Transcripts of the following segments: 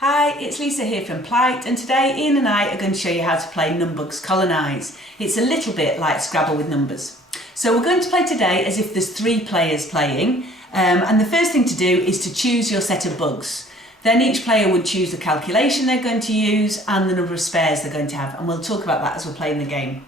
Hi, it's Lisa here from Plight, and today Ian and I are going to show you how to play Numbugs Colonyz. It's a little bit like Scrabble with numbers. So we're going to play today as if there's 3 players playing, and the first thing to do is to choose your set of bugs. Then each player would choose the calculation they're going to use and the number of spares they're going to have, and we'll talk about that as we're playing the game.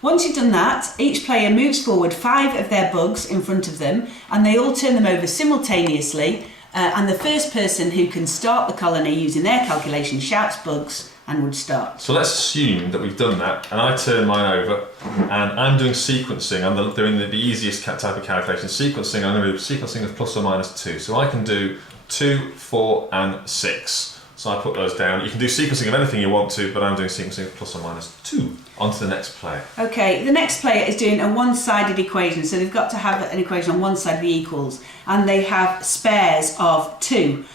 Once you've done that, each player moves forward 5 of their bugs in front of them, and they all turn them over simultaneously. And the first person who can start the colony using their calculation shouts bugs and would start. So let's assume that we've done that, and I turn mine over, and I'm doing sequencing. I'm doing the easiest type of calculation. Sequencing, I'm going to do sequencing of plus or minus 2. So I can do 2, 4, and 6. So I put those down. You can do sequencing of anything you want to, but I'm doing sequencing of plus or minus 2. On to the next player. Okay, the next player is doing a one-sided equation, so they've got to have an equation on one side of the equals, and they have spares of 2,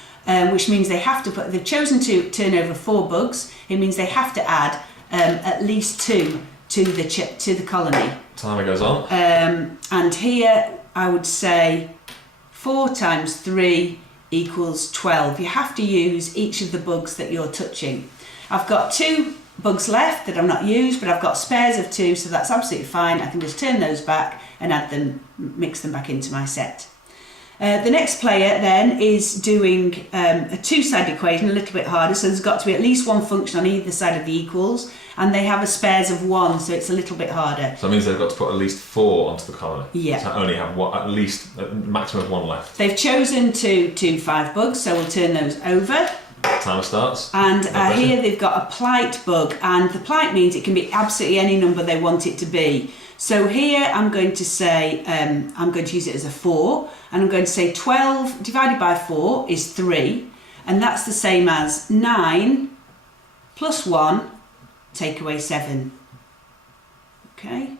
which means they have to put, they've chosen to turn over 4 bugs. It means they have to add at least 2 to the colony. Timer goes on. And here I would say 4 times 3 equals 12. You have to use each of the bugs that you're touching. I've got 2 bugs left that I've not used, but I've got spares of 2, so that's absolutely fine. I can just turn those back and add them, mix them back into my set. The next player then is doing a 2-sided equation, a little bit harder, so there's got to be at least one function on either side of the equals, and they have a spares of 1, so it's a little bit harder. So that means they've got to put at least 4 onto the colony. Yeah. So I only have one, at least a maximum of 1 left. They've chosen to do 5 bugs, so we'll turn those over. Timer starts. And here they've got a plight bug, and the plight means it can be absolutely any number they want it to be. So here I'm going to say, I'm going to use it as a 4, and I'm going to say 12 divided by 4 is 3, and that's the same as 9 plus 1, take away 7. Okay?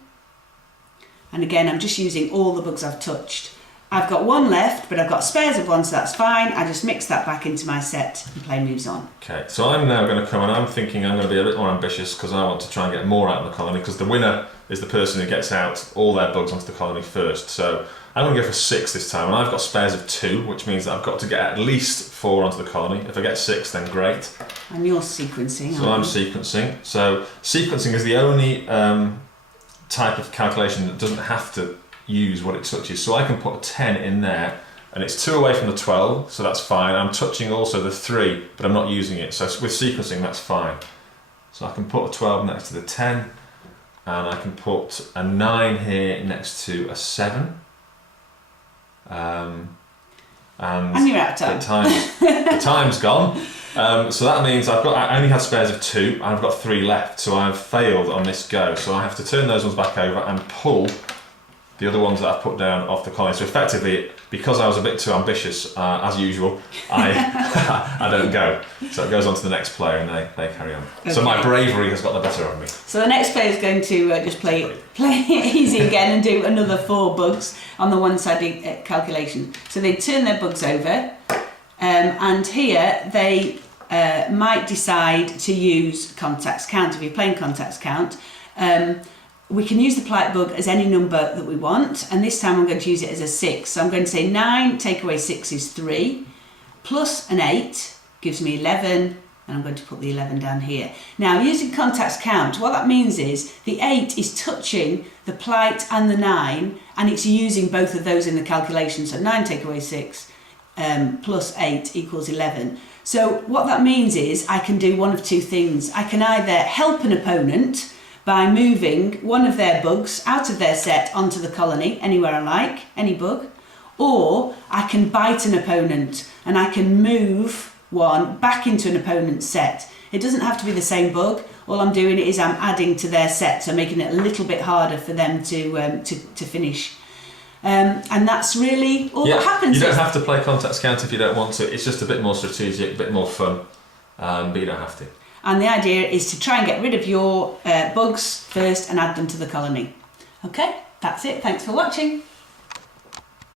And again, I'm just using all the bugs I've touched. I've got 1 left, but I've got spares of 1, so that's fine. I just mix that back into my set and play moves on. Okay, so I'm now going to come, and I'm thinking I'm going to be a bit more ambitious because I want to try and get more out of the colony, because the winner is the person who gets out all their bugs onto the colony first. So I'm going to go for 6 this time, and I've got spares of 2, which means that I've got to get at least 4 onto the colony. If I get 6, then great. And you're sequencing, So I'm sequencing. So sequencing is the only type of calculation that doesn't have to use what it touches. So I can put a 10 in there, and it's 2 away from the 12, so that's fine. I'm touching also the 3, but I'm not using it. So with sequencing, that's fine. So I can put a 12 next to the 10, and I can put a 9 here next to a 7. And you're out of time. The time's gone. So that means I only had spares of 2, and I've got 3 left, so I've failed on this go. So I have to turn those ones back over and pull the other ones that I've put down off the colony. So effectively, because I was a bit too ambitious, as usual, I don't go. So it goes on to the next player, and they carry on. Okay. So my bravery has got the better of me. So the next player is going to just play it easy again and do another 4 bugs on the one-sided calculation. So they turn their bugs over, and here they might decide to use contacts count. If you're playing contacts count, we can use the plight bug as any number that we want, and this time I'm going to use it as a 6. So I'm going to say 9 take away 6 is 3, plus an 8 gives me 11, and I'm going to put the 11 down here. Now, using contacts count, what that means is the 8 is touching the plight and the 9, and it's using both of those in the calculation. So 9 take away 6 plus 8 equals 11. So what that means is I can do one of 2 things. I can either help an opponent by moving one of their bugs out of their set onto the colony, anywhere I like, any bug, or I can bite an opponent and I can move one back into an opponent's set. It doesn't have to be the same bug. All I'm doing is I'm adding to their set, so making it a little bit harder for them to finish. And that's really all that happens. You don't have to play contacts count if you don't want to. It's just a bit more strategic, a bit more fun, but you don't have to. And the idea is to try and get rid of your bugs first and add them to the colony. Okay, that's it. Thanks for watching.